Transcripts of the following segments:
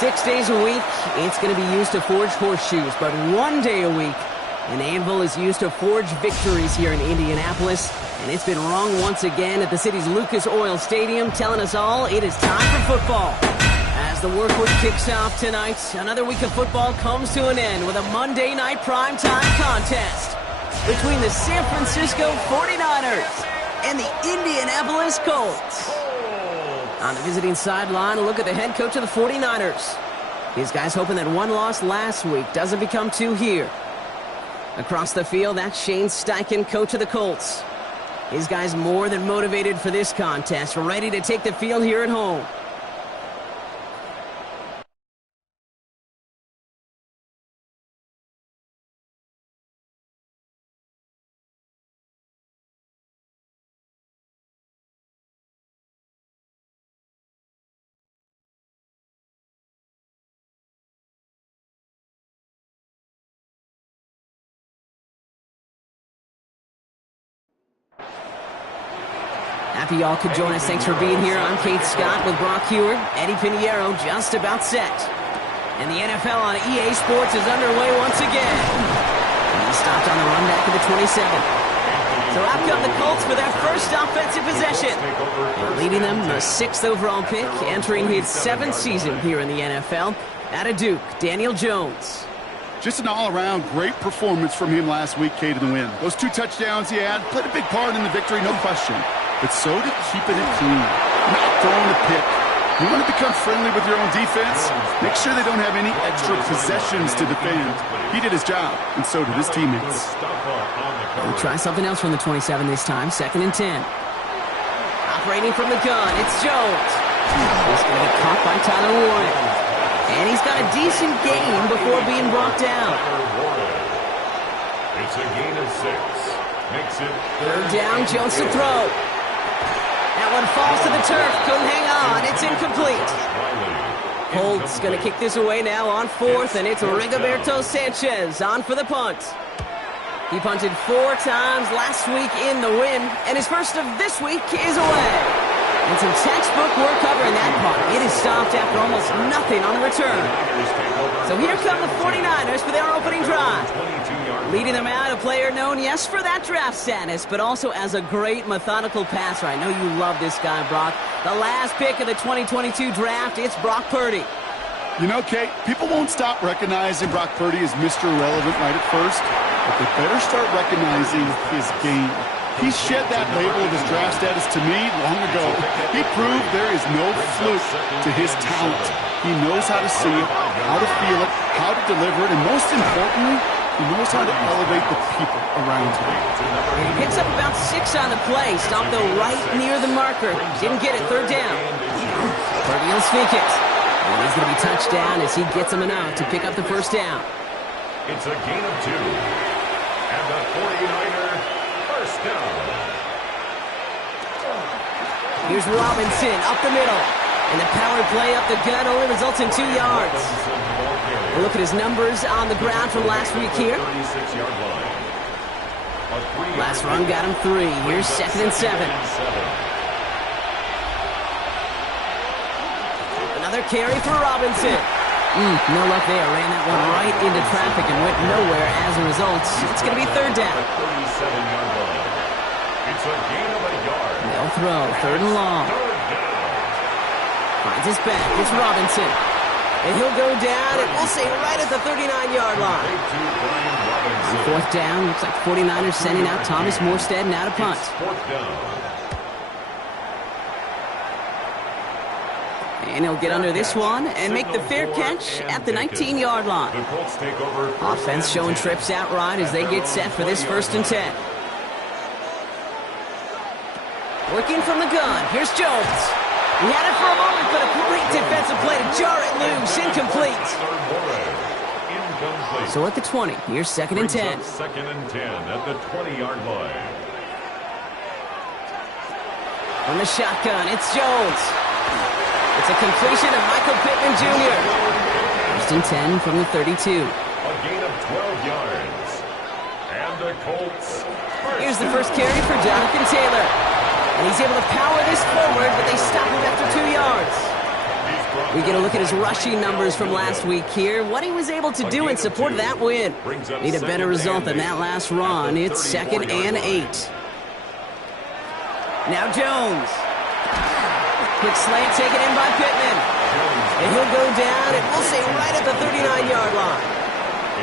6 days a week, it's going to be used to forge horseshoes, but 1 day a week, an anvil is used to forge victories here in Indianapolis, and it's been rung once again at the city's Lucas Oil Stadium, telling us all it is time for football. As the workweek kicks off tonight, another week of football comes to an end with a Monday night primetime contest between the San Francisco 49ers and the Indianapolis Colts. On the visiting sideline, a look at the head coach of the 49ers. These guys hoping that one loss last week doesn't become two here. Across the field, that's Shane Steichen, coach of the Colts. His guys more than motivated for this contest, ready to take the field here at home. Happy y'all could join us. Thanks for being here. I'm Kate Scott with Brock Heward. Eddie Pinheiro just about set. And the NFL on EA Sports is underway once again. And he stopped on the run back of the 27. So out come the Colts for their first offensive possession. And leading them, the 6th overall pick, entering his 7th season here in the NFL. Out of Duke, Daniel Jones. Just an all-around great performance from him last week, Kate, in the win. Those 2 touchdowns he had played a big part in the victory, no question. But so did keeping it clean, not throwing a pick. You want to become friendly with your own defense? Make sure they don't have any extra possessions to defend. He did his job, and so did his teammates. We'll try something else from the 27 this time, 2nd and 10. Operating from the gun, it's Jones. He's going to get caught by Tyler Warren. And he's got a decent gain before being brought down. It's a gain of 6. Makes it 3rd down, Jones to throw. That one falls to the turf. Couldn't hang on. It's incomplete. Colts going to kick this away now on 4th, and it's Rigoberto Sanchez on for the punt. He punted 4 times last week in the win, and his first of this week is away. And some textbook work covering that punt. It is stopped after almost nothing on the return. So here come the 49ers for their opening drive. Leading them out, a player known, yes, for that draft status, but also as a great methodical passer. I know you love this guy, Brock. The last pick of the 2022 draft, it's Brock Purdy. You know, Kate, people won't stop recognizing Brock Purdy as Mr. Irrelevant right at first, but they better start recognizing his game. He shed that label of his draft status to me long ago. He proved there is no fluke to his talent. He knows how to see it, how to feel it, how to deliver it, and most importantly, he knows how to elevate the people around him. He picks up about 6 on the play. Stopped though right near the marker. Didn't get it, 3rd down. Purdy will sneak it. And he's going to be touched down as he gets him an out to pick up the 1st down. It's a gain of 2. And the 49er first down. Here's Robinson up the middle. And the power play up the gut only results in 2 yards. A look at his numbers on the ground from last week here. Last run got him 3. Here's 2nd and 7. Another carry for Robinson. No luck there. Ran that one right into traffic and went nowhere as a result. It's going to be 3rd down. It's a gain of a yard. They'll throw. 3rd and long. Finds his back. It's Robinson. And he'll go down, and we'll say right at the 39-yard line. On 4th down, looks like 49ers sending out Thomas Morstead and out of punt. And he'll get under this one and make the fair catch at the 19-yard line. Offense showing trips out right as they get set for this 1st and 10. Working from the gun, here's Jones. He had it for a moment, but a great defensive play to jar it loose. Incomplete. So at the 20, here's 2nd and 10. 2nd and 10 at the 20-yard line. From the shotgun, it's Jones. It's a completion of Michael Pittman Jr. 1st and 10 from the 32. A gain of 12 yards. And the Colts. Here's the first carry for Jonathan Taylor. And he's able to power this forward, but they stop him after 2 yards. He's We get a look at his rushing numbers from last week here. What he was able to do in support of that win. Need a better result than that last run. It's 2nd and 8. Now Jones. Quick slant taken in by Pittman. And he'll go down, and we'll say right at the 39-yard line.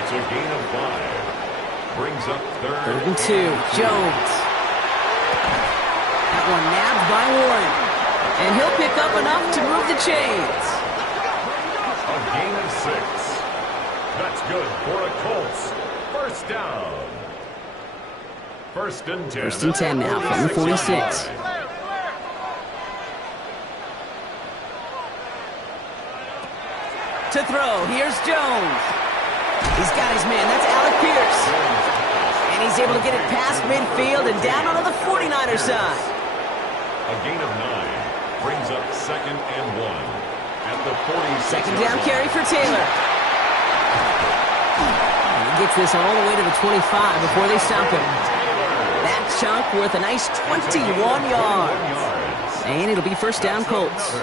It's a gain of 5. Brings up 3rd and 2. Jones. That one nabbed by Warren. And he'll pick up enough to move the chains. A gain of 6. That's good for a Colts. First down. 1st and 10. 1st and 10 now from the 46. To throw, here's Jones. He's got his man, that's Alec Pierce. And he's able to get it past midfield and down onto the 49er side. A gain of 9 brings up 2nd and 1 at the 46. 2nd down carry for Taylor. And he gets this all the way to the 25 before they stop him. That chunk worth a nice 21 yards. And it'll be 1st down Colts.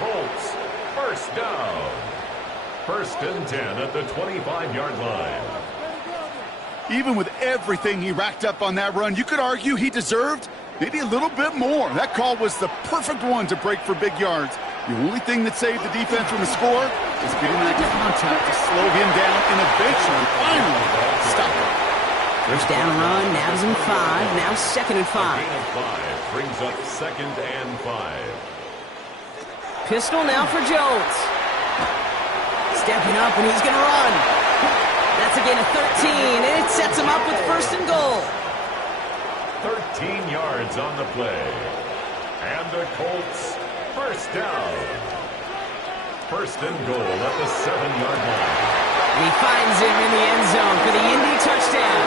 Colts, 1st down. 1st and 10 at the 25-yard line. Even with everything he racked up on that run, you could argue he deserved maybe a little bit more. That call was the perfect one to break for big yards. The only thing that saved the defense from the score is getting that contact to slow him down and eventually, finally, stop him. 1st down run, nabs him 5, now 2nd and 5. Gain of 5 brings up 2nd and 5. Pistol now for Jones. Stepping up, and he's going to run. That's a gain of 13, and it sets him up with 1st and goal. 13 yards on the play. And the Colts, 1st down. 1st and goal at the 7-yard line. And he finds him in the end zone for the Indy touchdown.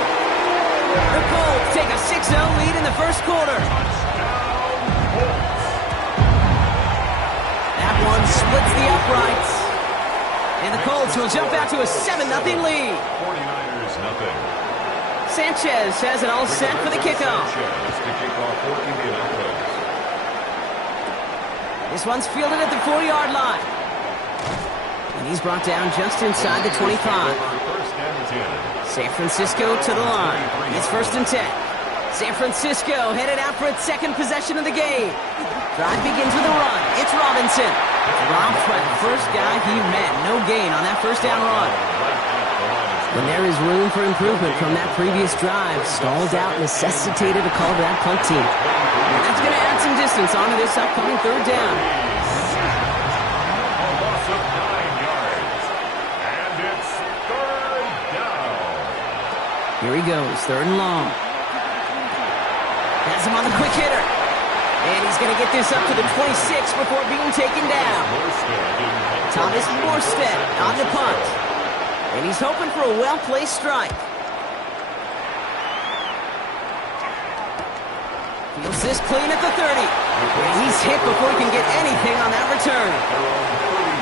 The Colts take a 6-0 lead in the 1st quarter. That one splits the uprights. And the Colts will jump out to a 7-0 lead. 49ers nothing. Sanchez has it all set for the kickoff. Sanchez to kick off for Indianapolis. This one's fielded at the 4-yard line. And he's brought down just inside the 25. 1st and 10. San Francisco to the line. It's 1st and 10. San Francisco headed out for its 2nd possession of the game. Drive begins with a run. It's Robinson. Robbed by the first guy he met. No gain on that 1st down run. When there is room for improvement from that previous drive, stalled out, necessitated a call to that punt team. And that's going to add some distance onto this upcoming 3rd down. A loss of 9 yards. And it's 3rd down. Here he goes, 3rd and long. Has him on the quick hitter. And he's going to get this up to the 26 before being taken down. Thomas Morstead on the punt. And he's hoping for a well-placed strike. Feels this clean at the 30. And he's hit before he can get anything on that return.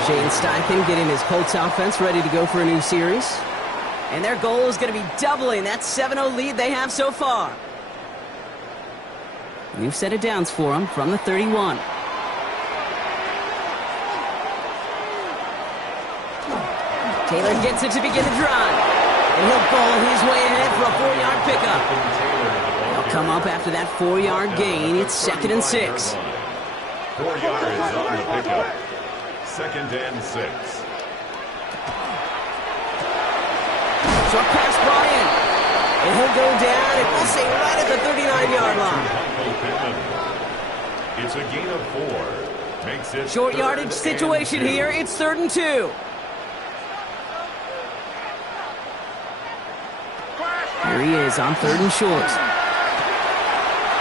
Shane Steichen getting his Colts offense ready to go for a new series. And their goal is going to be doubling that 7-0 lead they have so far. New set of downs for him from the 31. Taylor gets it to begin the drive. And he'll bowl his way ahead for a 4-yard pickup. He'll come up after that 4-yard gain. It's 2nd and 6. 4 yards on the pickup. 2nd and 6. Short pass brought in. And he'll go down, and we'll say right at the 39-yard line. It's a gain of 4. Makes it short yardage situation here. It's 3rd and 2. Here he is on 3rd and short.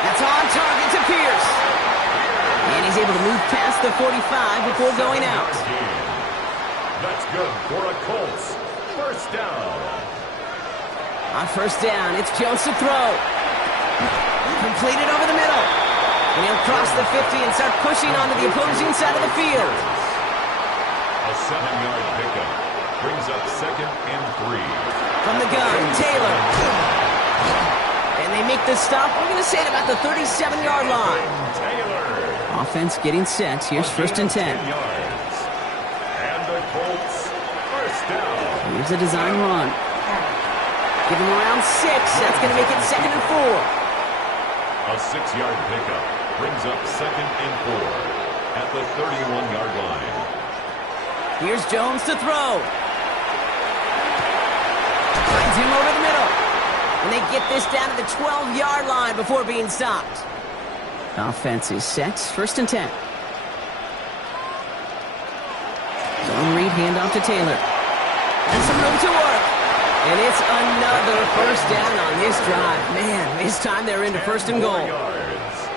That's on target to Pierce. And he's able to move past the 45 before going out. That's good for a Colts. 1st down. On 1st down, it's Jones to throw. Completed over the middle. And he'll cross the 50 and start pushing onto the opposing side of the field. A 7-yard pickup brings up 2nd and 3. From the gun, Taylor. And they make the stop. We're going to say it about the 37-yard line. Taylor. Offense getting set. Here's 1st and 10. Yards. first down. Here's a design run. Give him around 6. That's going to make it 2nd and 4. A 6-yard pickup brings up 2nd and 4 at the 31-yard line. Here's Jones to throw. Finds him over the middle. And they get this down to the 12-yard line before being stopped. Offense is set. 1st and 10. Zone read, handoff to Taylor. And some room to work. And it's another first down on this drive. Man, this time they're into 1st and goal. Yards.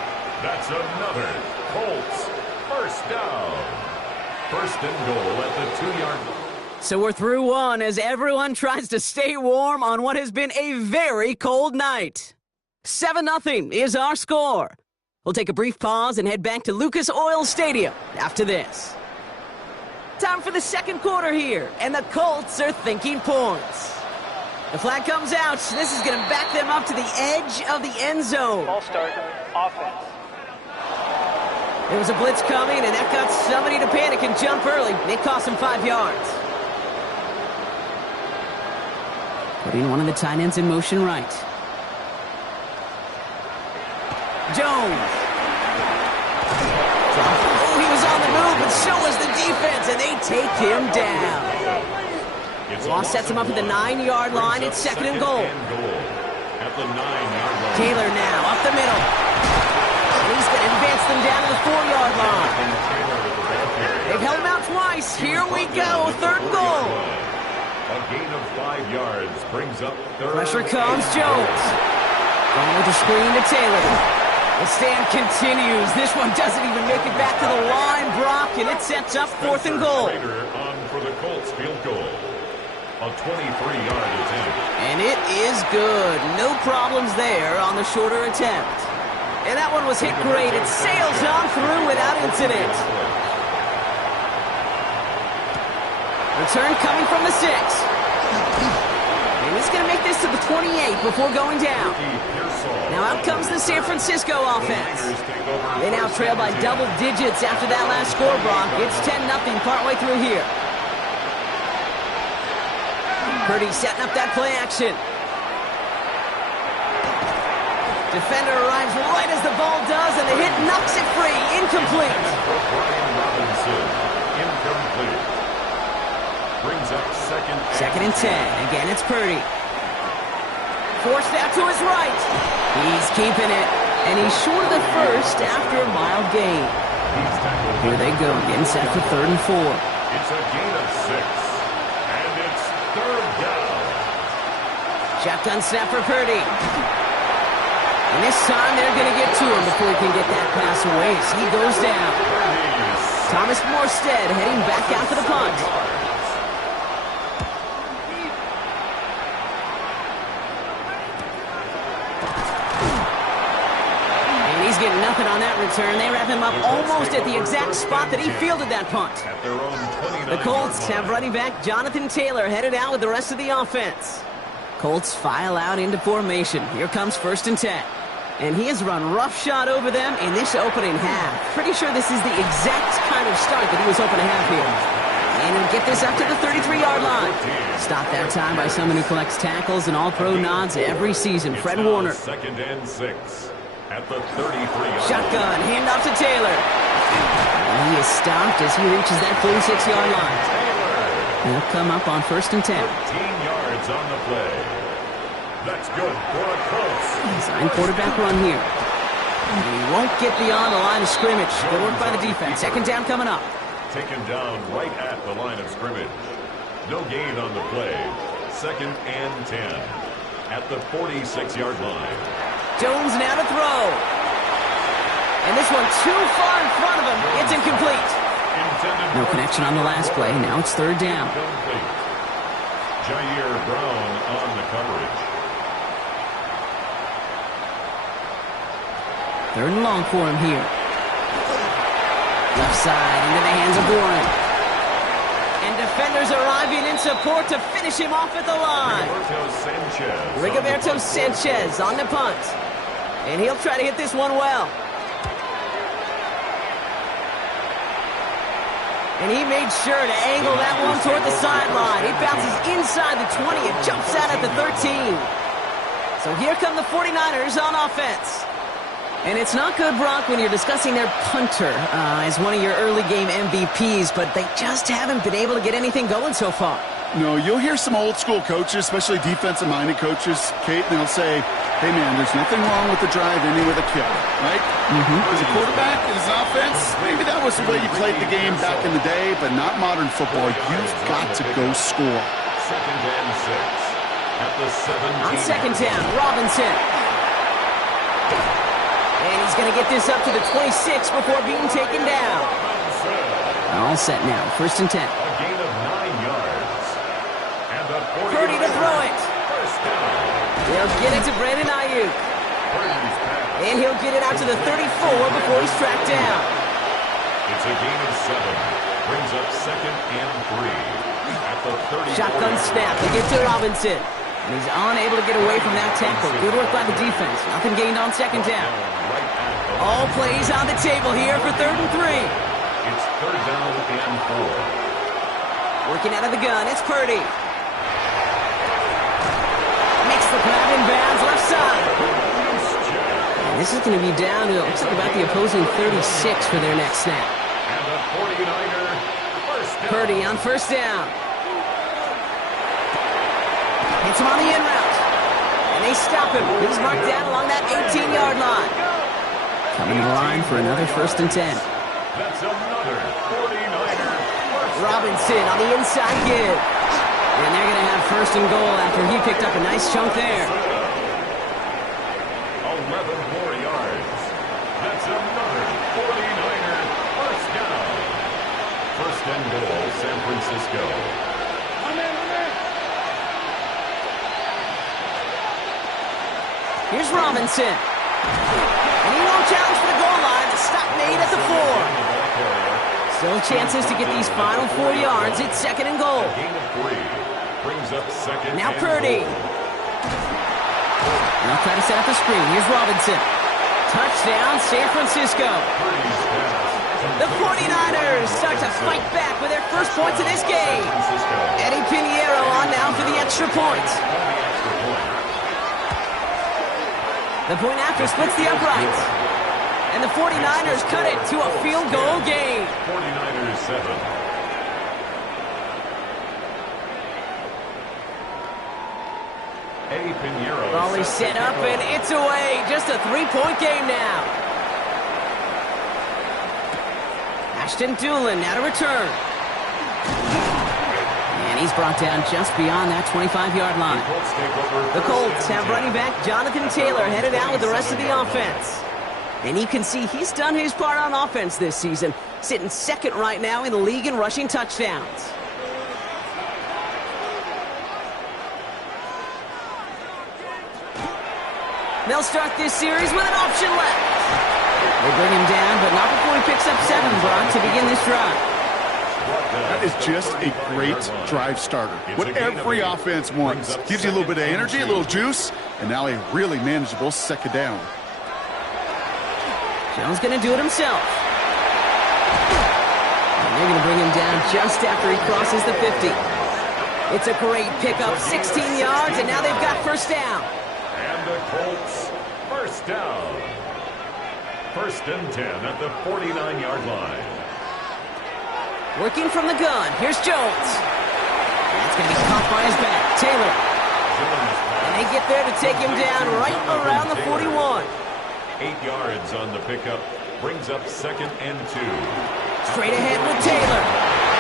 That's another Colts first down. 1st and goal at the 2-yard line. So we're through one as everyone tries to stay warm on what has been a very cold night. 7-0 is our score. We'll take a brief pause and head back to Lucas Oil Stadium after this. Time for the 2nd quarter here, and the Colts are thinking points. The flag comes out. This is going to back them up to the edge of the end zone. Ball start, offense. There was a blitz coming, and that got somebody to panic and jump early. It cost him 5 yards. Putting one of the tight ends in motion right. Jones. Oh, he was on the move, but so was the defense, and they take him down. Loss sets him up at the 9-yard line. It's 2nd and goal. At the 9-yard line. Taylor now up the middle. And he's going to advance them down to the 4-yard line. They've held him out twice. Here we go. 3rd and goal. A gain of 5 yards brings up 3rd. Pressure comes Jones. Going with the screen to Taylor. The stand continues. This one doesn't even make it back to the line, Brock, and it sets up 4th and goal. On for the Colts field goal. A 23-yard attempt. And it is good. No problems there on the shorter attempt. And that one was hit great. It sails on through without incident. Return coming from the 6. And he's going to make this to the 28 before going down. Now out comes the San Francisco offense. They now trail by double digits after that last score, Brock. It's 10-0 partway through here. Purdy setting up that play action. Defender arrives right as the ball does, and the hit knocks it free. Incomplete. Brian Robinson, incomplete. Brings up 2nd and 10. Again, it's Purdy. Forced out to his right. He's keeping it, and he's short of the first after a mild gain. Here they go, getting set for 3rd and 4. It's a gain of 6, and it's 3rd down. Shotgun snap for Purdy. And this time they're going to get to him before he can get that pass away as he goes down. Thomas Morstead heading back out for the punt. And he's getting nothing on that return. They wrap him up almost at the exact spot that he fielded that punt. The Colts have running back Jonathan Taylor headed out with the rest of the offense. Colts file out into formation. Here comes 1st and 10. And he has run roughshod over them in this opening half. Pretty sure this is the exact kind of start that he was hoping to have here. And he'll get this up to the 33-yard line. Stopped that time by someone who collects tackles and all-pro nods every season, Fred Warner. 2nd and 6 at the 33-yard line. Shotgun, handoff to Taylor. And he is stopped as he reaches that 46-yard line. He'll come up on 1st and 10. 13 yards on the play. That's good for a Colts. Design quarterback run here. And he won't get beyond the line of scrimmage. Good work by the defense. 2nd down coming up. Taken down right at the line of scrimmage. No gain on the play. 2nd and 10 at the 46-yard line. Jones now to throw. And this one too far in front of him. It's incomplete. No connection on the last play. Now it's 3rd down. Jair Brown on the coverage. 3rd and long for him here. Left side into the hands of Warren. And defenders arriving in support to finish him off at the line. Rigoberto Sanchez on the punt. And he'll try to hit this one well. And he made sure to angle that one toward the sideline. It bounces inside the 20 and jumps out at the 13. So here come the 49ers on offense. And it's not good, Brock, when you're discussing their punter as one of your early game MVPs, but they just haven't been able to get anything going so far. No, you'll hear some old-school coaches, especially defensive-minded coaches, Kate, and they'll say, hey, man, there's nothing wrong with the drive ending with a kick, right? As a quarterback, as an offense, maybe that was the way you played the game back in the day, but not modern football. You've got to go score. Second and 6 at the 17. On second down, Robinson. And he's going to get this up to the 26 before being taken down. All set now, first and 10. A gain of 9 yards. And the 40. Purdy to throw it. First down. They'll get it to Brandon Ayuk. Purdy's pass. And he'll get it out to the 34 before he's tracked down. It's a gain of 7. Brings up second and 3 at the 34. Shotgun snap. They get to Robinson. And he's unable to get away from that tackle. Good work by the defense. Nothing gained on second down. All plays on the table here for third and 3. It's third down and 4. Working out of the gun. It's Purdy. Makes the grab in bounds left side. And this is going to be down to, it looks like about the opposing 36 for their next snap. And the 49er first down. Purdy on first down. Hits him on the in route. And they stop him. He's marked down along that 18-yard line. Coming to the line for another first and 10. That's another 49er. Robinson on the inside give. And they're going to have first and goal after he picked up a nice chunk there. 11 more yards. That's another 49er first down. First and goal, San Francisco. Here's Robinson. And he won't challenge for the goal line. The stop made at the 4. Still chances to get these final 4 yards. It's second and goal. Gain of 3 brings up second. Now and Purdy. goal. And they'll try to set up the screen. Here's Robinson. Touchdown, San Francisco. Purdy's pass. The 49ers start to fight back with their first points of this game. Francisco. Eddie Pinheiro on now for the extra point. The point after splits the uprights. And the 49ers cut it to a field goal game. 49ers 7. Eddie Pinheiro. Volley set up and it's away. Just a 3-point game now. Ashton Doolin now to return. And he's brought down just beyond that 25-yard line. The Colts have running back Jonathan Taylor headed out with the rest of the offense. And you can see he's done his part on offense this season, sitting second right now in the league in rushing touchdowns. They'll start this series with an option left. They bring him down, but not before he picks up 7, Brock, to begin this drive. That is just a great drive starter. What every offense wants. Gives you a little bit of energy, a little juice, and now a really manageable second down. Jones going to do it himself. And they're going to bring him down just after he crosses the 50. It's a great pickup, 16 yards, and now they've got first down. And the Colts first down. First and 10 at the 49-yard line. Working from the gun. Here's Jones. That's going to be caught by his back. Taylor. And they get there to take him down right around the 41. 8 yards on the pickup. Brings up second and 2. Straight ahead with Taylor.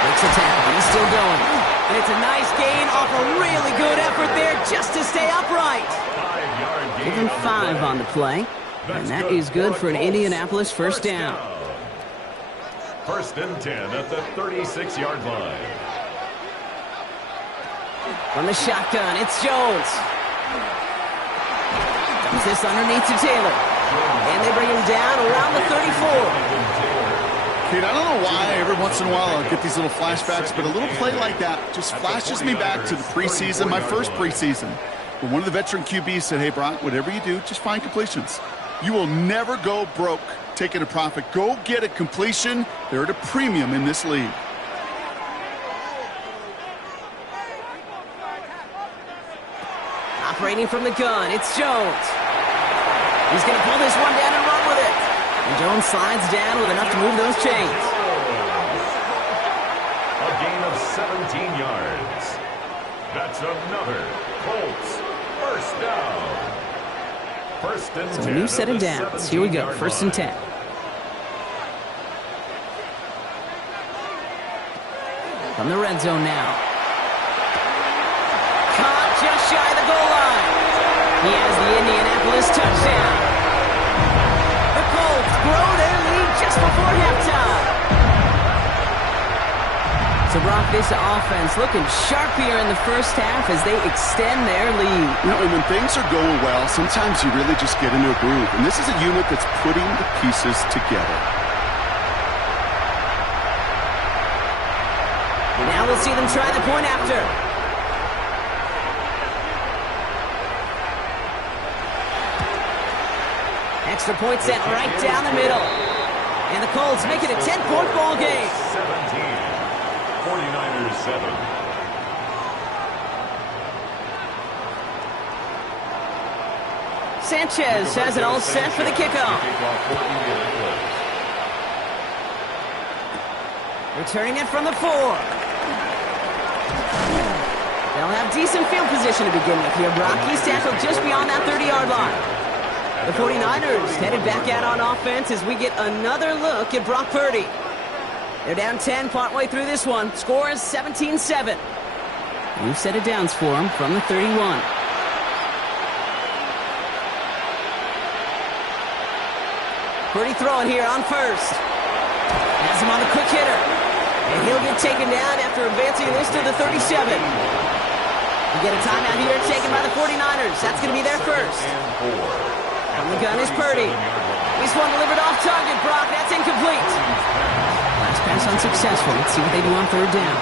Makes a tackle. He's still going. And it's a nice gain off a really good effort there just to stay upright. 5-yard gain. Give him 5 on the play. And that is good for an Indianapolis first down. First and 10 at the 36-yard line. From the shotgun, it's Jones. Dumps this underneath to Taylor. And they bring him down around the 34. Kate, I don't know why every once in a while I'll get these little flashbacks, but a little play like that just flashes me back to the preseason, my first preseason. When one of the veteran QBs said, hey, Brock, whatever you do, just find completions. You will never go broke taking a profit. Go get a completion. They're at a premium in this league. Separating from the gun, it's Jones. He's going to pull this one down and run with it. And Jones slides down with enough to move those chains. A gain of 17 yards. That's another Colts first down. First and 10. So a new set of downs. Here we go, first and 10. From the red zone now. Caught just shy of the goal line. He has the Indianapolis touchdown. The Colts grow their lead just before halftime. So, Brock, this offense looking sharp here in the first half as they extend their lead. You know, and when things are going well, sometimes you really just get into a groove. And this is a unit that's putting the pieces together. Now we'll see them try the point after. Extra point set right down the middle. And the Colts make it a 10-point ball game. 17. 49ers 7. Sanchez has it all set for the kickoff. Returning it from the 4. They'll have decent field position to begin with here. Brock, he's tackled just beyond that 30-yard line. The 49ers headed back out on offense as we get another look at Brock Purdy. They're down 10 partway through this one. Score is 17-7. New set of downs for him from the 31. Purdy throwing here on first. Has him on the quick hitter. And he'll get taken down after advancing this to the 37. We get a timeout here taken by the 49ers. That's going to be their first. From the gun is Purdy. This one delivered off target. Brock, that's incomplete. Last pass unsuccessful. Let's see what they do on third down.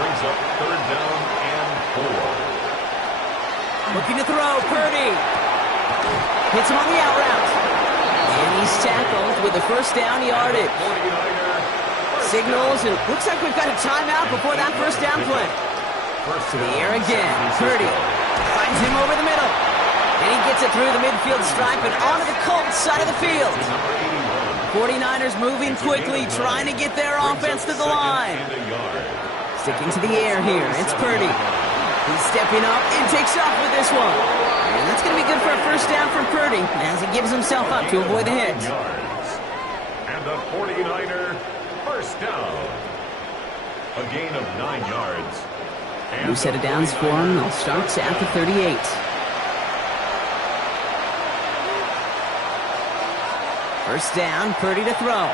Brings up third down and 4. Looking to throw, Purdy. Hits him on the out route. And he's tackled with the first down yardage. Signals, and looks like we've got a timeout before that first down play. To the air again. Purdy finds him over the middle. And he gets it through the midfield stripe and onto the Colts side of the field. 49ers moving quickly, trying to get their offense to the line. Sticking to the air here, it's Purdy. He's stepping up and takes off with this one. And that's going to be good for a first down from Purdy as he gives himself up to avoid the hit. And the 49er first down. A gain of 9 yards. New set of downs for him. They'll start at the 38. First down, Purdy to throw.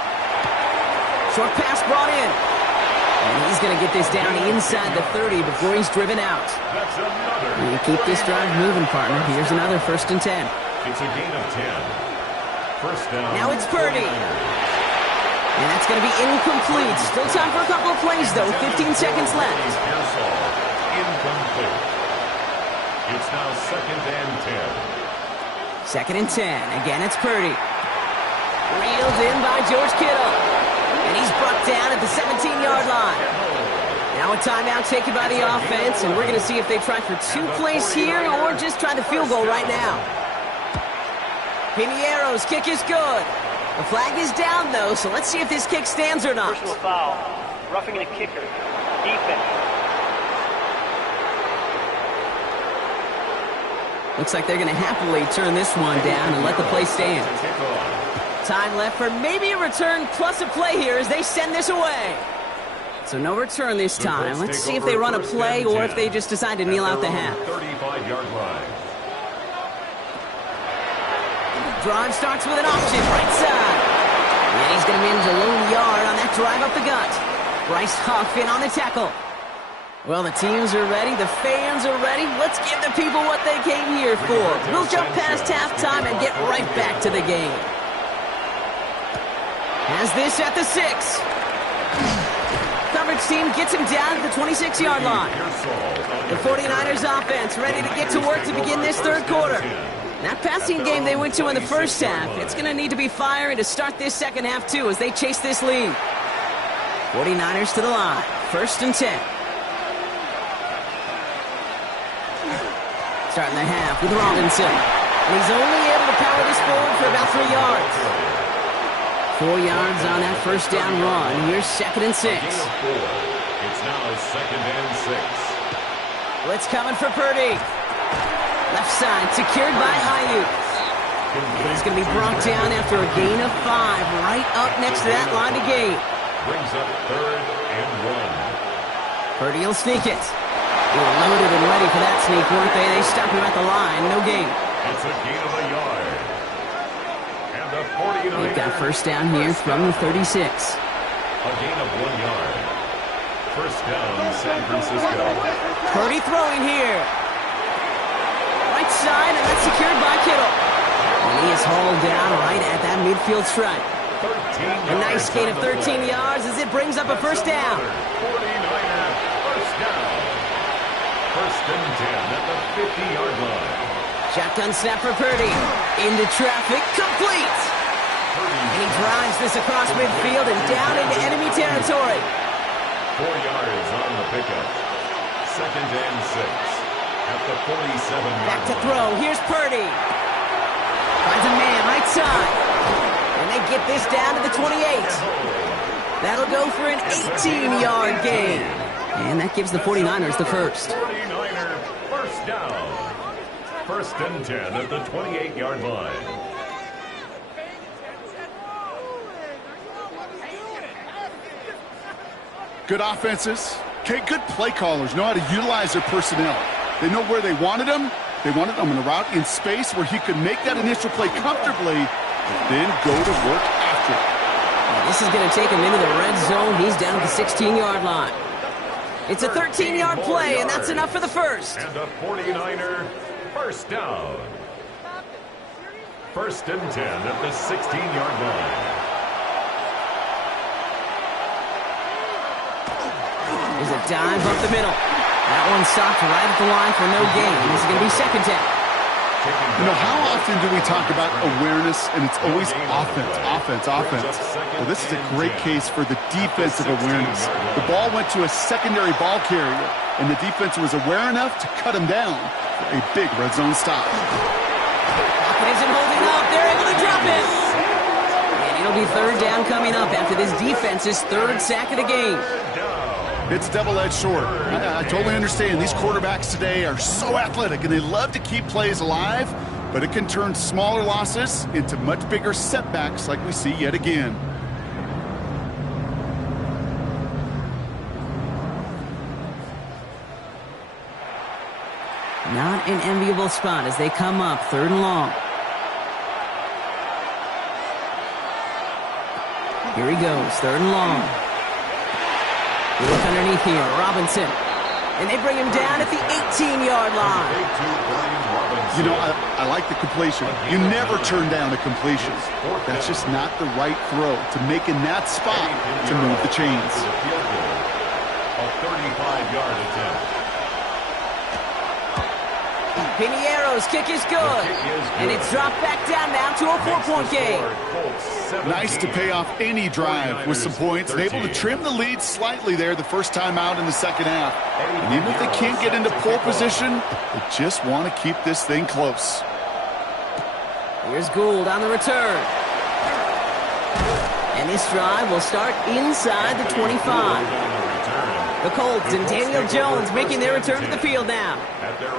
Short pass brought in. And he's going to get this down inside the 30 before he's driven out. That's another. You keep this drive moving, partner. Here's another first and 10. It's a gain of 10. First down. Now it's Purdy. And that's going to be incomplete. Still time for a couple of plays, though. 15 seconds left. Incomplete. It's now second and 10. Second and 10. Again, it's Purdy. Reeled in by George Kittle. And he's brought down at the 17-yard line. Now a timeout taken by the offense, and we're going to see if they try for 2 plays here or just try the field goal right now. Pinheiro's kick is good. The flag is down, though, so let's see if this kick stands or not. Personal foul. Roughing the kicker. Defense. Looks like they're going to happily turn this one down and let the play stand. Time left for maybe a return plus a play here as they send this away. So no return this time. Let's see if they run a play or if they just decide to kneel out the half. 35-yard line. Drive starts with an option, right side. And he's going to manage a lone yard on that drive up the gut. Bryce Huff in on the tackle. Well, the teams are ready. The fans are ready. Let's give the people what they came here for. We'll jump past halftime and get right back to the game. Has this at the 6. Coverage team gets him down at the 26-yard line. The 49ers offense ready to get to work to begin this third quarter. That passing game they went to in the first half, it's going to need to be firing to start this second half, too, as they chase this lead. 49ers to the line. First and 10. Starting the half with Robinson. And he's only able to power this forward for about 3 yards. 4 yards on that first down run. Here's 2nd and 6. It's now 2nd and 6. Blitz coming for Purdy. Left side secured by Ayuk. He's going to be brought down after a gain of 5 right up next to that line to gain. Brings up 3rd and 1. Purdy will sneak it. They were loaded and ready for that sneak, weren't they? They stopped him at the line. No gain. It's a gain of a yard. And the 49ers. They've got first down here from the 36. A gain of 1 yard. First down, San Francisco. Purdy throwing here. Right side, and that's secured by Kittle. And he is hauled down right at that midfield stripe. A nice gain of 13 yards as it brings up a first down. 49er first down. First and 10 at the 50-yard line. Shotgun snap for Purdy. Into traffic, complete. And he drives this across midfield and down into enemy territory. 4 yards on the pickup. 2nd and 6 at the 47-yard Back to line. throw. Here's Purdy. Finds a man right side. And they get this down to the 28. That'll go for an 18-yard gain. And that gives the 49ers the first. 49er first down. First and 10 at the 28-yard line. Good offenses. Okay, good play callers know how to utilize their personnel. They know where they wanted him. They wanted him in a route in space where he could make that initial play comfortably, and then go to work after it. This is going to take him into the red zone. He's down at the 16-yard line. It's a 13-yard play, and that's enough for the first. And the 49er first down. First and 10 at the 16-yard line. There's a dive up the middle. That one stopped right at the line for no gain. This is going to be second down. You know, how often do we talk about awareness, and it's always offense, offense, offense? Well, this is a great case for the defensive awareness. The ball went to a secondary ball carrier, and the defense was aware enough to cut him down for a big red zone stop. Pocket isn't holding up. They're able to drop it. And it'll be third down coming up after this defense's third sack of the game. It's double-edged sword. I totally understand. These quarterbacks today are so athletic, and they love to keep plays alive, but it can turn smaller losses into much bigger setbacks like we see yet again. Not an enviable spot as they come up third and long. Here he goes, third and long. They look underneath here, Robinson. And they bring him down at the 18-yard line. You know, I like the completion. You never turn down a completion. That's just not the right throw to make in that spot to move the chains. A 35-yard attempt. Piniero's kick is good. And it's dropped back down now to a 4-point game. Nice to pay off any drive with some points and able to trim the lead slightly there the first time out in the second half. And even if they can't get into pole position, they just want to keep this thing close. Here's Gould on the return. And this drive will start inside the 25. The Colts and Daniel Jones making their return to the field now.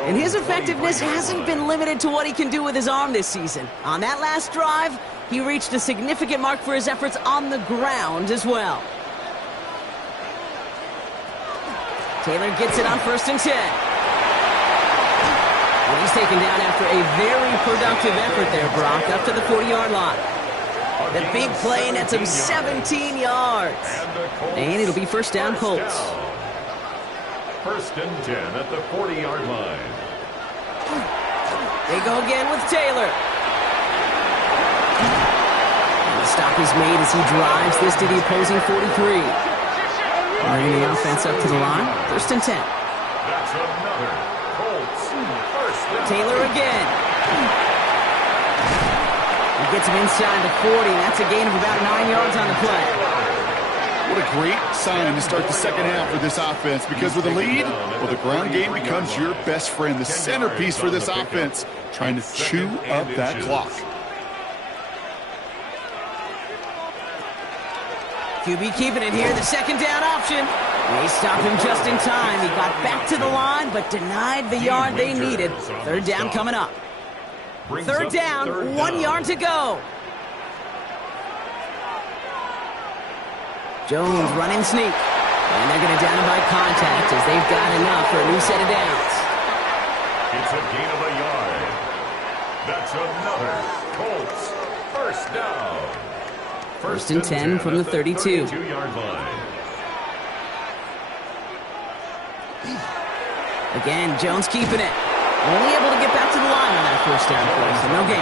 And his effectiveness hasn't been limited to what he can do with his arm this season. On that last drive, he reached a significant mark for his efforts on the ground as well. Taylor gets it on first and 10. And he's taken down after a very productive effort there, Brock, up to the 40-yard line. The big play nets him 17 yards. And it'll be first down Colts. First and 10 at the 40-yard line. They go again with Taylor. And the stop is made as he drives this to the opposing 43. Bringing the offense up to the line. First and 10. That's another Colts first down. Taylor again. He gets him inside the 40. That's a gain of about 9 yards on the play. What a great sign to start the second half for this offense, because with a lead, well, the ground game becomes your best friend, the centerpiece for this offense, trying to chew up that clock. QB keeping it here, the second down option. They stopped him just in time. He got back to the line, but denied the yard they needed. Third down coming up. Third down, 1 yard to go. Jones running sneak. And they're going to down him by contact as they've got enough for a new set of downs. It's a gain of a yard. That's another Colts first down. First and 10 from the 32. 32-yard line. Again, Jones keeping it. Only able to get back to the line on that first down play, so no gain.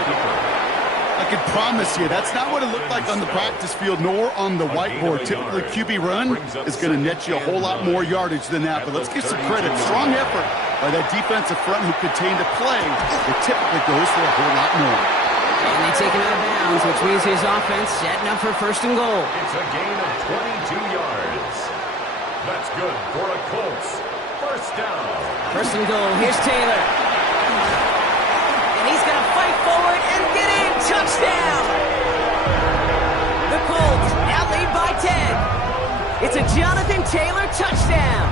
I can promise you, that's not what it looked like on the practice field, nor on the whiteboard. Typically, QB run is going to net you a whole lot more yardage than that, but let's give some credit. Strong effort by that defensive front who contained a play that typically goes for a whole lot more. And they take him out of bounds, which means his offense setting up for first and goal. It's a gain of 22 yards. That's good for a Colts first down. First and goal, here's Taylor. And he's going to fight forward and get in. Touchdown! The Colts now lead by 10. It's a Jonathan Taylor touchdown.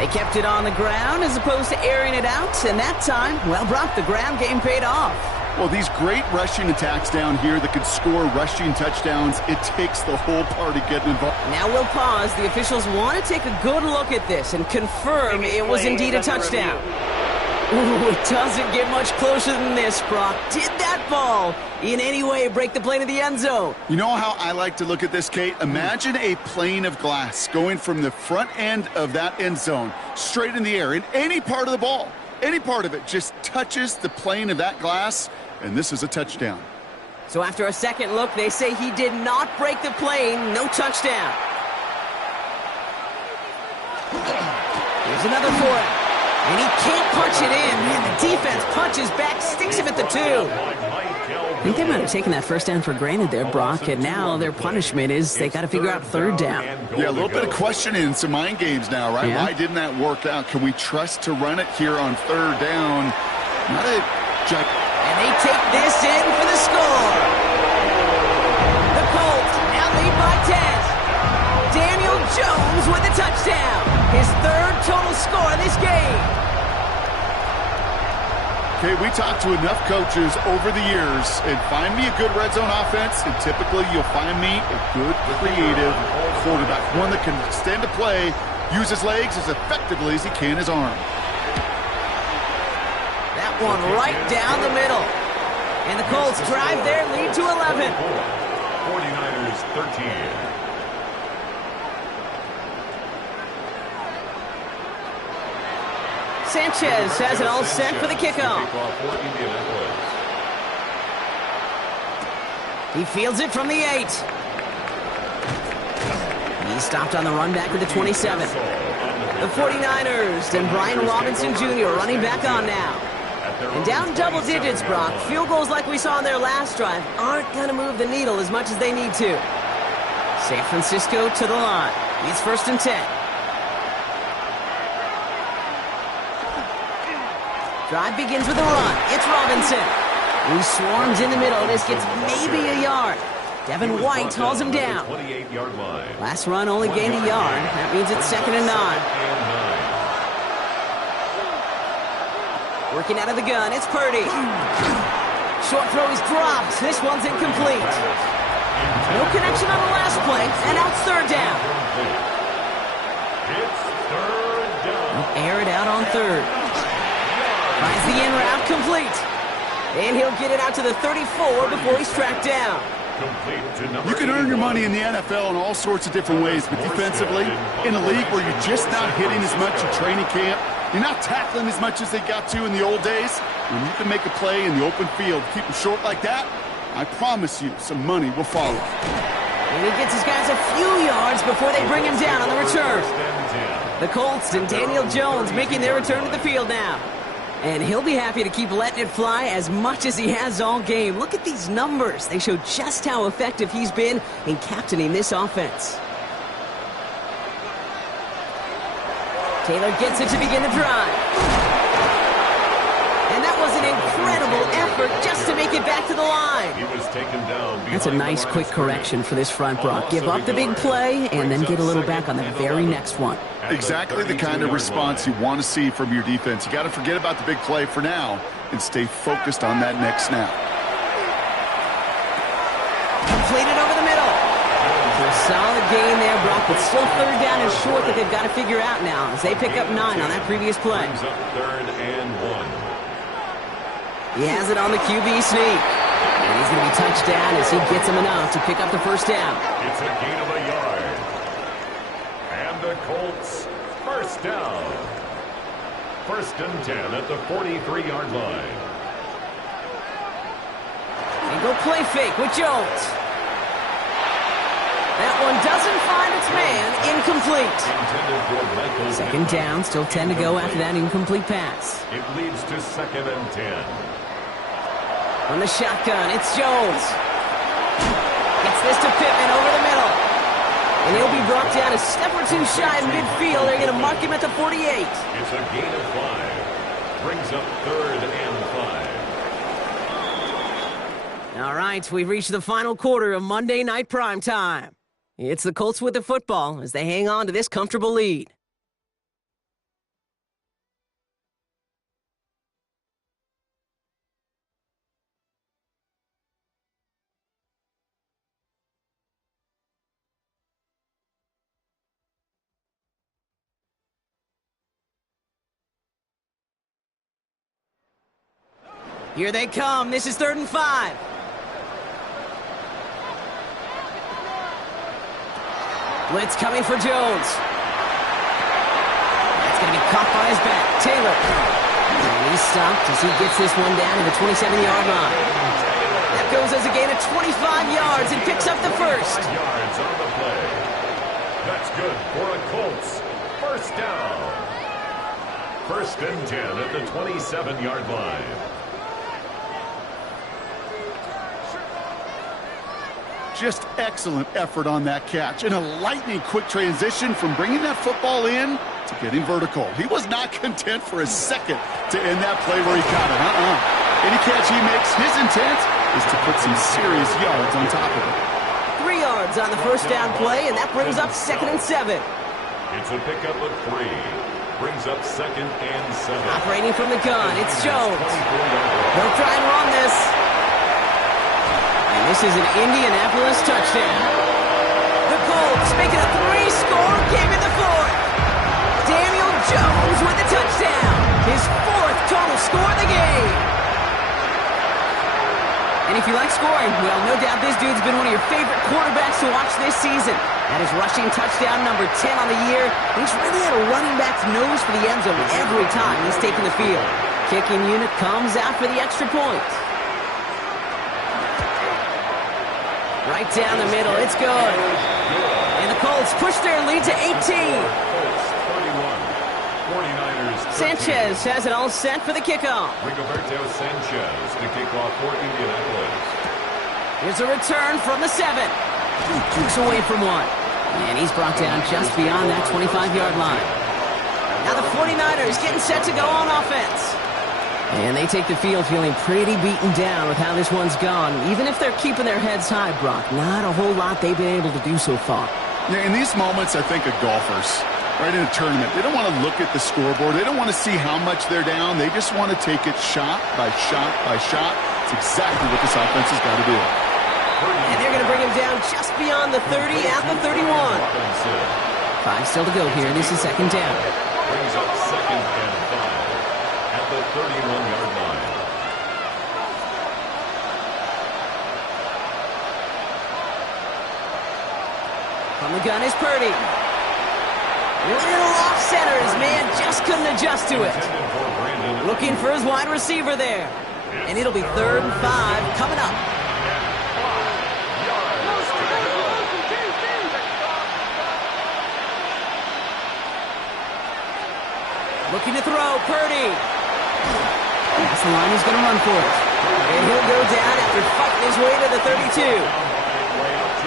They kept it on the ground as opposed to airing it out, and that time, well, Brock, the ground game paid off. Well, these great rushing attacks down here that could score rushing touchdowns, it takes the whole party getting involved. Now we'll pause. The officials want to take a good look at this and confirm it was indeed a touchdown. Ooh, it doesn't get much closer than this, Brock. Did that ball in any way break the plane of the end zone? You know how I like to look at this, Kate? Imagine a plane of glass going from the front end of that end zone straight in the air, and any part of the ball, any part of it just touches the plane of that glass, and this is a touchdown. So after a second look, they say he did not break the plane. No touchdown. Here's another for him. And he can't punch it in. Man, the defense punches back, sticks him at the 2. I think they might have taken that first down for granted there, Brock, and now their punishment is they got to figure out third down. Yeah, a little bit of questioning in some mind games now, right? Yeah. Why didn't that work out? Can we trust to run it here on third down? Not a giant. And they take this in for the score. The Colts now lead by 10. Daniel Jones with a touchdown. His third total score in this game. Okay, we talked to enough coaches over the years, and find me a good red zone offense, and typically you'll find me a good, creative quarterback, one that can extend a play, use his legs as effectively as he can his arm. That one right down the middle. And the Colts drive their lead to 11. 49ers 13. Sanchez has it all set for the kickoff. He fields it from the 8. He's stopped on the run back at the 27. The 49ers and Brian Robinson Jr. running back on now. And down double digits, Brock. Field goals like we saw in their last drive aren't going to move the needle as much as they need to. San Francisco to the line. It's first and 10. Drive begins with a run. It's Robinson, who swarms in the middle. This gets maybe a yard. Devin White hauls him down. 28-yard line. Last run only gained a yard. That means it's second and 9. Working out of the gun, it's Purdy. Short throw is dropped. This one's incomplete. No connection on the last play, and now it's third down. It's third down. Air it out on third. Finds the in route complete. And he'll get it out to the 34 before he's tracked down. You can earn your money in the NFL in all sorts of different ways, but defensively, in a league where you're just not hitting as much in training camp, you're not tackling as much as they got to in the old days, when you can make a play in the open field, keep them short like that, I promise you some money will follow. And he gets his guys a few yards before they bring him down on the return. The Colts and Daniel Jones making their return to the field now. And he'll be happy to keep letting it fly as much as he has all game. Look at these numbers. They show just how effective he's been in captaining this offense. Taylor gets it to begin the drive. And that was an incredible effort just to make it back to the line. He was taken down. That's a nice quick correction for this front, Brock. Give up the big play and then get a little back on the very next one. Exactly the kind of response you want to see from your defense. You got to forget about the big play for now and stay focused on that next snap. Completed over the middle. So a solid gain there, Brock, but still third down and short that they've got to figure out now as they pick up 9 on that previous play. Brings up 3rd and 1. He has it on the QB sneak. And he's going to be touched down as he gets him enough to pick up the first down. It's a gain of a yard. And the Colts, first down. 1st and 10 at the 43-yard line. And go play fake with Jones. That one doesn't find its man. Incomplete. Second down, still 10 to go after that incomplete pass. It leads to 2nd and 10. On the shotgun, it's Jones. Gets this to Pittman over the middle. And he'll be brought down a step or two shy in midfield. They're going to mark him at the 48. It's a gain of 5. Brings up 3rd and 5. All right, we've reached the final quarter of Monday Night Primetime. It's the Colts with the football as they hang on to this comfortable lead. Here they come. This is 3rd and 5. Blitz coming for Jones. That's going to be caught by his back. Taylor. And he's stopped as he gets this one down to the 27-yard line. That goes as a gain of 25 yards and picks up the first. 5 yards on the play. That's good for a Colts. First down. 1st and 10 at the 27-yard line. Just excellent effort on that catch. And a lightning-quick transition from bringing that football in to getting vertical. He was not content for a second to end that play where he got it. Any catch he makes, his intent is to put some serious yards on top of it. 3 yards on the first down play, and that brings up 2nd and 7. It's a pickup of 3. Brings up 2nd and 7. Operating from the gun, it's Jones. They'll try and run this. And this is an Indianapolis touchdown. The Colts make it a 3-score game in the 4th. Daniel Jones with the touchdown. His 4th total score of the game. And if you like scoring, well, no doubt this dude's been one of your favorite quarterbacks to watch this season. That is rushing touchdown number 10 on the year. He's really had a running back's nose for the end zone every time he's taken the field. Kicking unit comes out for the extra point. Right down the middle, it's good. And the Colts push their lead to 18. Colts 31. 49ers 13. Sanchez has it all set for the kickoff. Rigoberto Sanchez to kick off for Indianapolis. Here's a return from the 7. Kicks away from one. And he's brought down just beyond that 25-yard line. Now the 49ers getting set to go on offense. And they take the field feeling pretty beaten down with how this one's gone. Even if they're keeping their heads high, Brock, not a whole lot they've been able to do so far. Yeah, in these moments, I think of golfers, right, in a tournament. They don't want to look at the scoreboard. They don't want to see how much they're down. They just want to take it shot by shot by shot. It's exactly what this offense has got to do. And they're going to bring him down just beyond the 30 at the 31. 5 still to go here. This is 2nd down. Brings up 2nd and 5 at the 31-yard line. From the gun is Purdy. Little off center. His man just couldn't adjust to it. Looking for his wide receiver there. And it'll be 3rd and 5 coming up. Looking to throw, Purdy. the line. He's going to run for it. And he'll go down after fighting his way to the 32.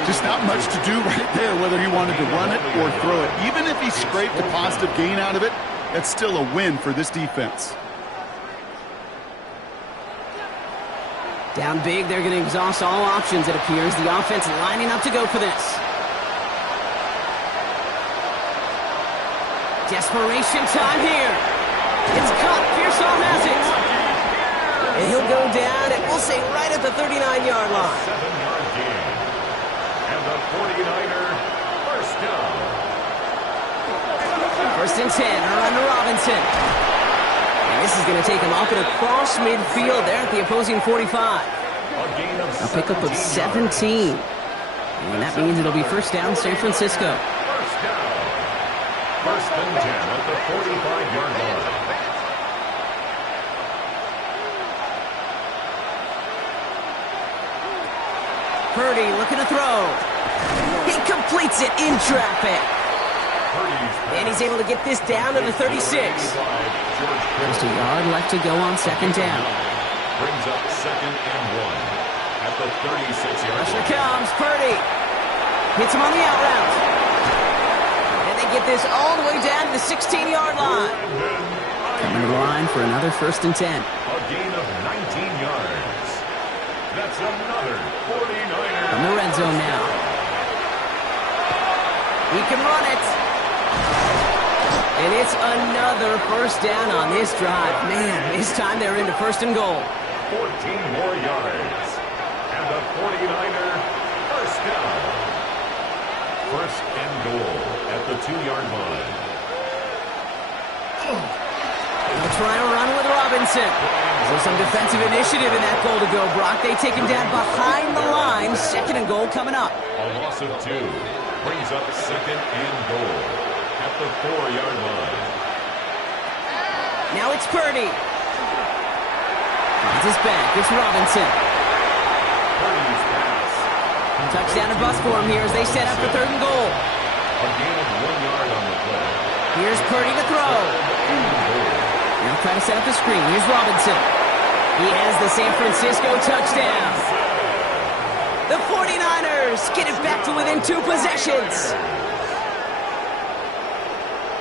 Just not much to do right there, whether he wanted to run it or throw it. Even if he scraped a positive gain out of it, that's still a win for this defense. Down big, they're going to exhaust all options, it appears. The offense lining up to go for this. Desperation time here. It's caught. Pearsall has it. And he'll go down, and we'll say right at the 39-yard line. 7-yard gain. And the 49er first down. First and 10, run to Robinson. And this is going to take him up and across midfield there at the opposing 45. A pickup of 17. And that means it'll be first down San Francisco. First down. First and 10 at the 45-yard line. Purdy looking to throw. He completes it in traffic. And he's able to get this down to the 36. Just a yard left to go on second down. Brings up second and 1 at the 36-yard line. Pressure comes. Purdy hits him on the out route. And they get this all the way down to the 16-yard line. Coming to the line for another first and 10. A gain of 19 yards. That's another 49er. From the red zone now. He can run it. And it's another first down on this drive. Man, this time they're into first and goal. 14 more yards. And the 49er first down. First and goal at the 2-yard line. They'll try to run with Robinson. So some defensive initiative in that goal to go, Brock. They take him down behind the line. Second and goal coming up. A loss of 2 brings up second and goal at the 4-yard line. Now it's Purdy. Finds his back. It's Robinson. Purdy's pass. Touchdown or bust for him here as they set up for third and goal. A gain of 1 yard on the play. Here's Purdy to throw. Now try to set up the screen. Here's Robinson. He has the San Francisco touchdown. The 49ers get it back to within 2 possessions.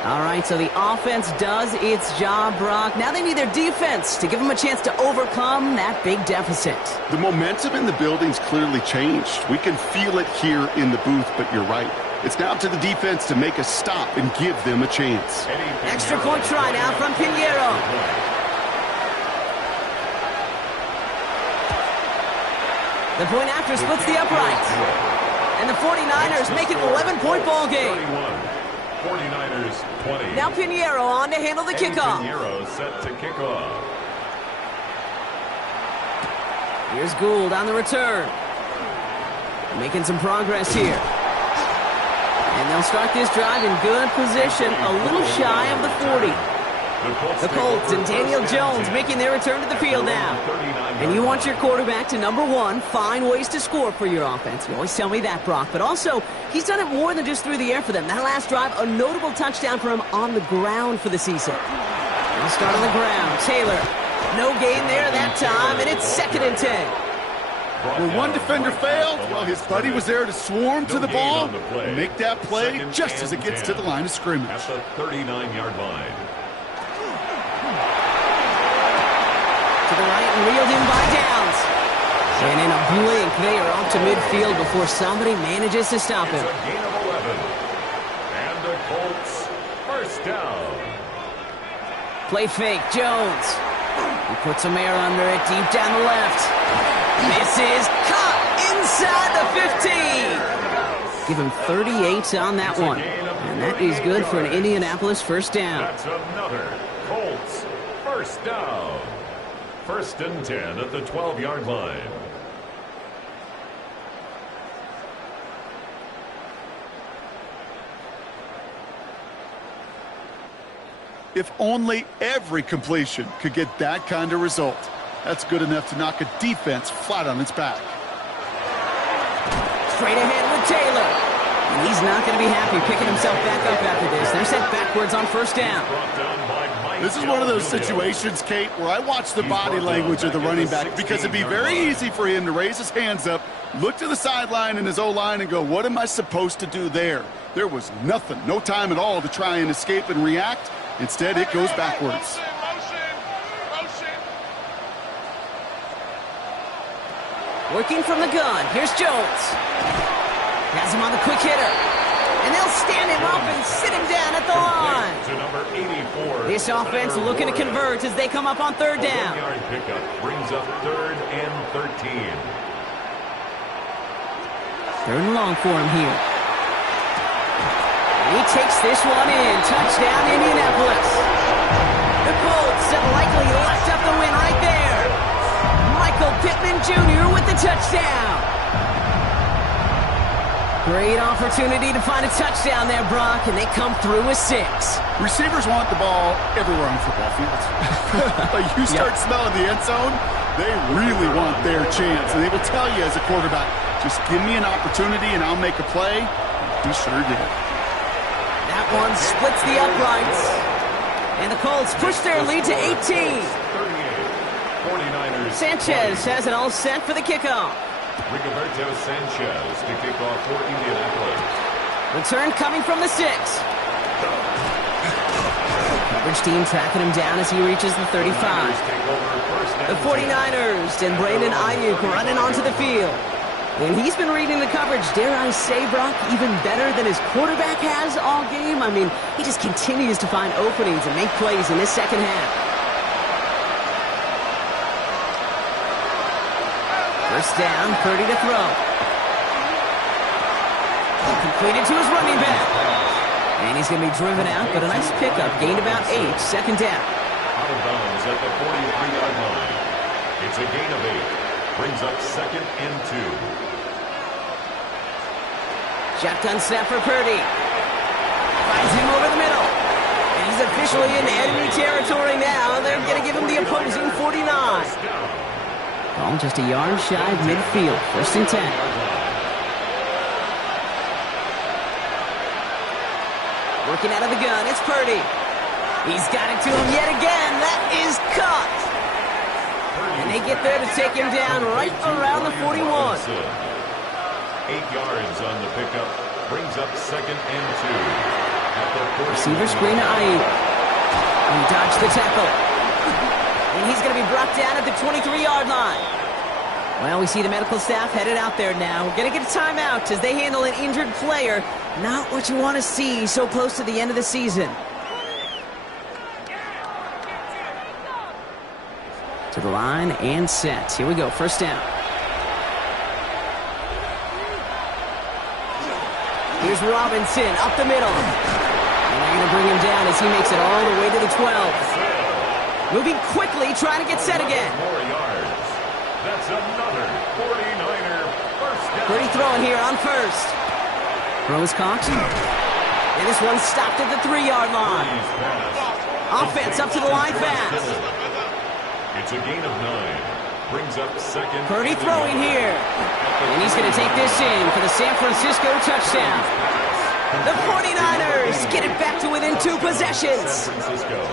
All right, so the offense does its job, Brock. Now they need their defense to give them a chance to overcome that big deficit. The momentum in the building's clearly changed. We can feel it here in the booth, but you're right. It's now up to the defense to make a stop and give them a chance. Extra point try now from Pinheiro. The point after splits the upright. And the 49ers make it an 11-point ball game. 49ers 20. Now Pinheiro on to handle the kickoff. Pinheiro set to kick off. Here's Gould on the return. Making some progress here. And they'll start this drive in good position, a little shy of the 40. The Colts and Daniel Jones making their return to the field now. And you want your quarterback to, number one, find ways to score for your offense. You always tell me that, Brock. But also, he's done it more than just through the air for them. That last drive, a notable touchdown for him on the ground for the season. They'll start on the ground. Taylor, no gain there that time, and it's second and 10. When one defender failed, well, his buddy was there to swarm to the ball and make that play just as it gets to the line of scrimmage. At the 39-yard line. To the right and reeled in by Downs. And in a blink, they are off to midfield before somebody manages to stop him. It's a gain of 11. And the Colts first down. Play fake, Jones. He puts some air under it, deep down the left. This is caught inside the 15. Give him 38 on that one. And that is good for an Indianapolis first down. That's another Colts first down. First and 10 at the 12-yard line. If only every completion could get that kind of result. That's good enough to knock a defense flat on its back. Straight ahead with Taylor. And he's not going to be happy picking himself back up after this. They're set backwards on first down. Brought down by This is one of those situations, Kate, where I watch the body language of the running back because it'd be very easy for him to raise his hands up, look to the sideline in his O-line and go, what am I supposed to do there? There was nothing, no time at all to try and escape and react. Instead, it goes backwards. Working from the gun. Here's Jones. Has him on the quick hitter. And they'll stand him up and sit him down at the line. To number 84. This offense looking to convert as they come up on third down. A 1-yard pickup brings up 3rd and 13. 3rd and long for him here. He takes this one in. Touchdown, Indianapolis. The Colts have likely locked up the win right there. Michael Pittman Jr. with the touchdown. Great opportunity to find a touchdown there, Brock, and they come through with 6. Receivers want the ball everywhere on football fields. But you start smelling the end zone, they really want their chance. And they will tell you as a quarterback, just give me an opportunity and I'll make a play. He sure did. That one splits the uprights. And the Colts push their lead to 18. 49ers. Sanchez has it all set for the kickoff. Rigoberto Sanchez to kick off for Indianapolis. Return coming from the 6. Coverage team tracking him down as he reaches the 35. The 49ers and Brandon Ayuk running onto the field. And he's been reading the coverage, dare I say, Brock, even better than his quarterback has all game. I mean, he just continues to find openings and make plays in this second half. First down, Purdy to throw. Completed to his running back. And he's going to be driven out, but a nice pickup. Gained about 8. Second down. Out of bounds at the 43-yard line. It's a gain of 8. Brings up 2nd and 2. Shotgun snap for Purdy. Finds him over the middle. And he's officially in enemy territory now. They're going to give him the opposing 49. Ball just a yard shy of midfield. 1st and 10. Working out of the gun, it's Purdy. He's got it to him yet again. That is caught. And they get there to take him down right around the 41. 8 yards on the pickup. Brings up 2nd and 2. At the receiver screen to Ayuk. He dodged the tackle. And he's going to be brought down at the 23-yard line. Well, we see the medical staff headed out there now. We're going to get a timeout as they handle an injured player. Not what you want to see so close to the end of the season. To the line and set. Here we go. First down. Here's Robinson up the middle. And they're going to bring him down as he makes it all the way to the 12. Moving quickly, trying to get set again. More yards. That's another 49er first down. Purdy throwing here on first. Throws caught. And this one stopped at the 3-yard line. Offense up to the line fast. It's a gain of 9. Brings up 2nd. Purdy throwing here. And he's going to take this in for the San Francisco touchdown. The 49ers get it back to within 2 possessions. San Francisco.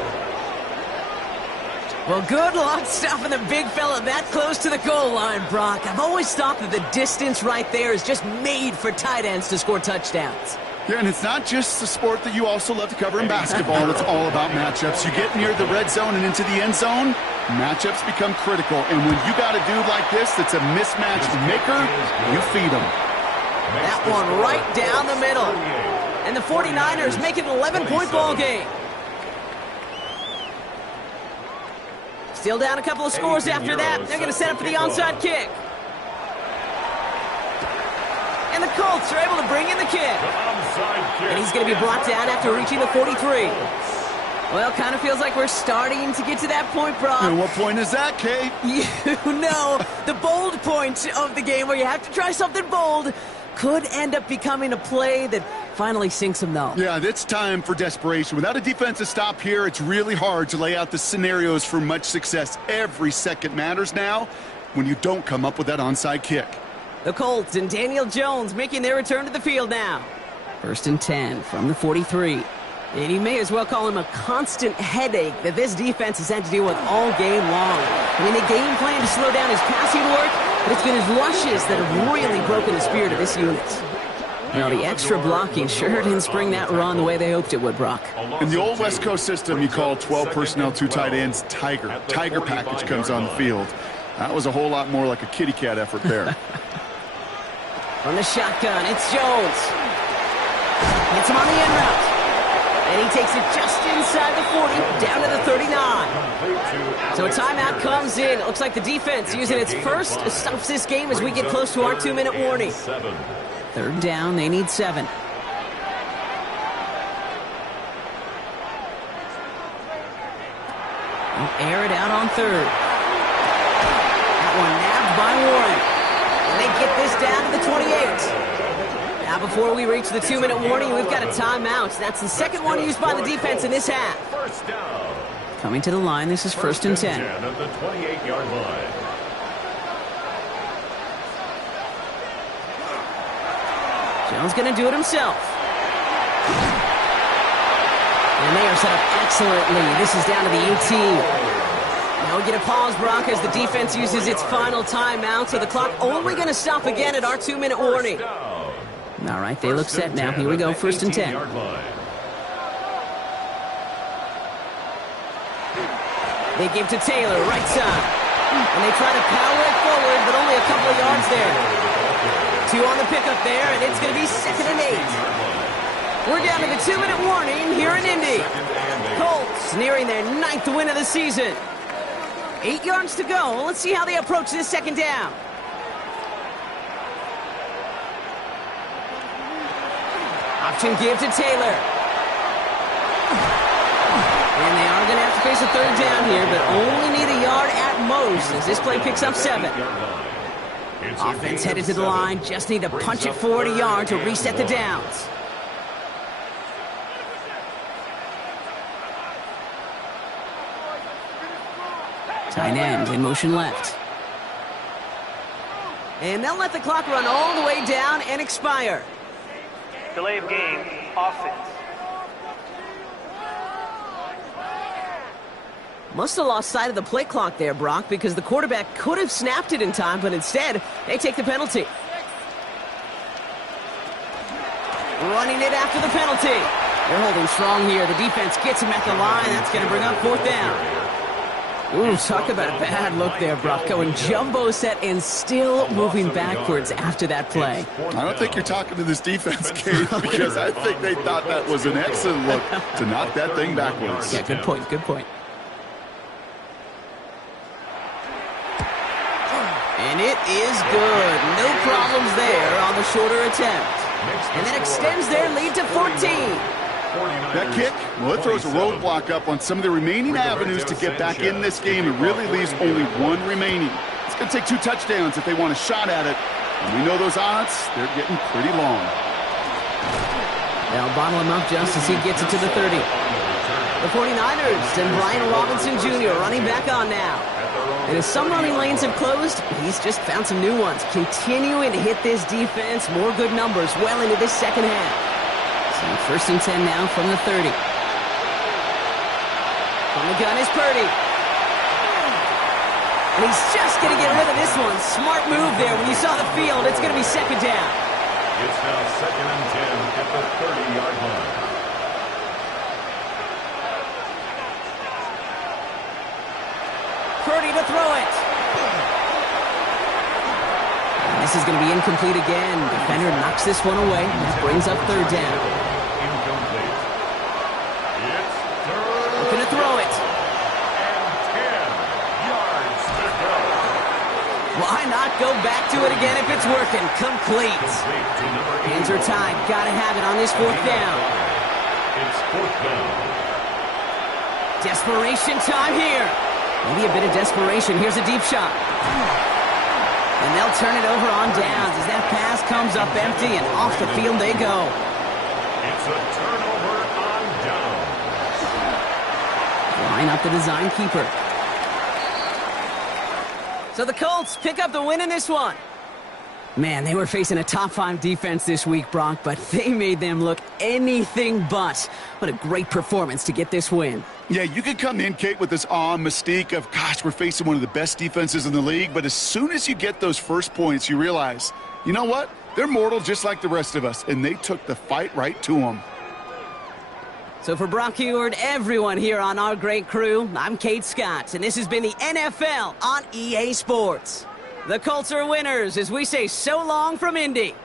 Well, good luck stopping the big fella that close to the goal line, Brock. I've always thought that the distance right there is just made for tight ends to score touchdowns. Yeah, and it's not just the sport that you also love to cover in basketball. It's all about matchups. You get near the red zone and into the end zone, matchups become critical. And when you got a dude like this that's a mismatch maker, you feed him. That one right down the middle. And the 49ers make it an 11-point ball game. Still down a couple of scores after that. They're going to set up for the onside kick. And the Colts are able to bring in the kick. And he's going to be brought down after reaching the 43. Well, kind of feels like we're starting to get to that point, Brock. And what point is that, Kate? You know, the bold point of the game where you have to try something bold could end up becoming a play that finally sinks them, though. Yeah, it's time for desperation. Without a defensive stop here, it's really hard to lay out the scenarios for much success. Every second matters now when you don't come up with that onside kick. The Colts and Daniel Jones making their return to the field now. 1st and 10 from the 43. And you may as well call him a constant headache that this defense has had to deal with all game long. I mean, the game plan to slow down his passing work, but it's been his rushes that have really broken the spirit of this unit. Well, the extra blocking sure didn't spring that run the way they hoped it would, Brock. In the old West Coast system, you call 12 personnel, 2 tight ends, Tiger. Tiger package comes on the field. That was a whole lot more like a kitty cat effort there. From the shotgun, it's Jones. Hits him on the end route. And he takes it just inside the 40, down to the 39. So a timeout comes in. It looks like the defense using its first stops this game as we get close to our 2-minute warning. Third down, they need 7. They'll air it out on third. That one nabbed by Warren. And they get this down to the 28. Now before we reach the 2-minute warning, we've got a timeout. That's the second one used by the defense in this half. First down. Coming to the line, this is first and 10. At the 28-yard line. Jones going to do it himself. And they are set up excellently. This is down to the 18. Now we get a pause, Brock, as the defense uses its final timeout, so the clock only going to stop again at our 2-minute warning. All right, they look set now. Here we go, first and 10. They give to Taylor, right side. And they try to power it forward, but only a couple of yards there. 2 on the pickup there, and it's going to be 2nd and 8. We're down to the 2-minute warning here in Indy. Colts nearing their 9th win of the season. 8 yards to go. Let's see how they approach this second down. Option give to Taylor. And they are going to have to face a third down here, but only need a yard at most as this play picks up 7. Offense headed to the line. Just need to punch it forward a yard to reset the downs. Tight end in motion left. And they'll let the clock run all the way down and expire. Delay of game, offense. Must have lost sight of the play clock there, Brock, because the quarterback could have snapped it in time, but instead, they take the penalty. Running it after the penalty. They're holding strong here. The defense gets him at the line. That's going to bring up 4th down. Ooh, talk about a bad look there, Brock. Going jumbo set and still moving backwards after that play. I don't think you're talking to this defense, Kate, because I think they thought that was an excellent look to knock that thing backwards. Yeah, good point, good point. And it is good. No problems there on the shorter attempt. And that extends their lead to 14. That kick, well, it throws a roadblock up on some of the remaining avenues to get back in this game. It really leaves only one remaining. It's going to take 2 touchdowns if they want a shot at it. And we know those odds, they're getting pretty long. They'll bottle him up just as he gets it to the 30. The 49ers and Brian Robinson Jr. running back on now. And as some running lanes have closed, he's just found some new ones. Continuing to hit this defense, more good numbers well into this second half. So first and 10 now from the 30. From the gun is Purdy. And he's just going to get rid of this one. Smart move there. When you saw the field, it's going to be second down. It's now 2nd and 10 at the 30-yard line. Purdy to throw it. And this is going to be incomplete again. Defender knocks this one away. That brings up 3rd down. Incomplete. It's 3rd. Looking to throw it. And 10 yards to go. Why not go back to it again if it's working? Complete. Hands are tied. Got to have it on this 4th down. It's 4th down. Desperation time here. Maybe a bit of desperation. Here's a deep shot. And they'll turn it over on downs as that pass comes up empty and off the field they go. It's a turnover on down. Line up the design keeper. So the Colts pick up the win in this one. Man, they were facing a top-5 defense this week, Brock, but they made them look anything but. What a great performance to get this win. Yeah, you could come in, Kate, with this awe and mystique of, gosh, we're facing one of the best defenses in the league, but as soon as you get those first points, you realize, you know what? They're mortal just like the rest of us, and they took the fight right to them. So for Brock Huard, everyone here on our great crew, I'm Kate Scott, and this has been the NFL on EA Sports. The Colts are winners as we say so long from Indy.